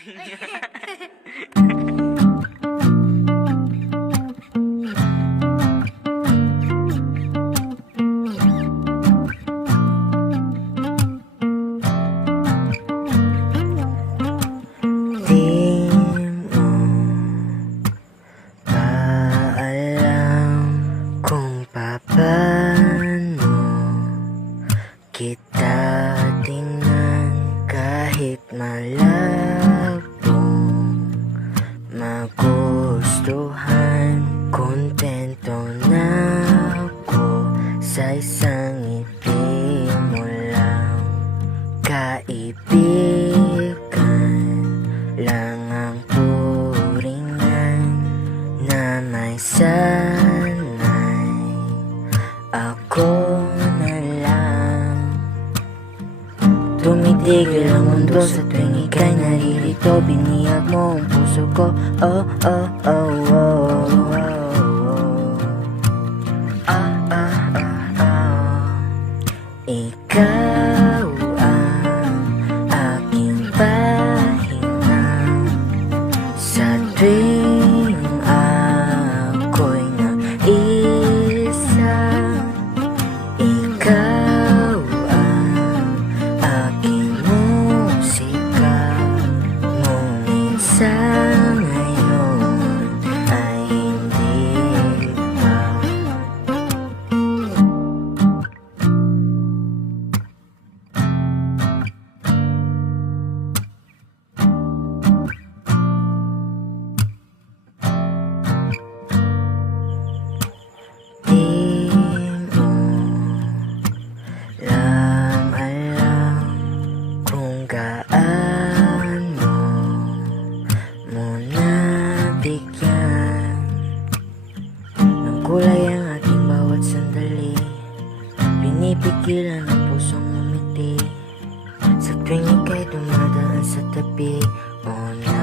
Di mo ba alam kung paano kita tingnan kahit malabong magustuhan? Kontento na ako sa isang ngiti mo lang. Kaibigan lang ang turingan na may sanay. Ako na lang. Tumitigil ang mundo sa tuwing ika'y naririto. Biniyag mo ang puso ko. Oh, oh, oh, oh, oh, oh. Ah, ah, ah, ah. Ikaw ang aking pahinga sa tuwing ako'y nag-isa. Ikaw ang aking musika, ngunit sa ngayon ay hindi pa. Di mo lang alam kung gaano mo nabigyan ng kulay ang aking bawat sandali. Pinipigilan ang pusong umiti sa tuwing ika'y dumadaan sa tabi mo na.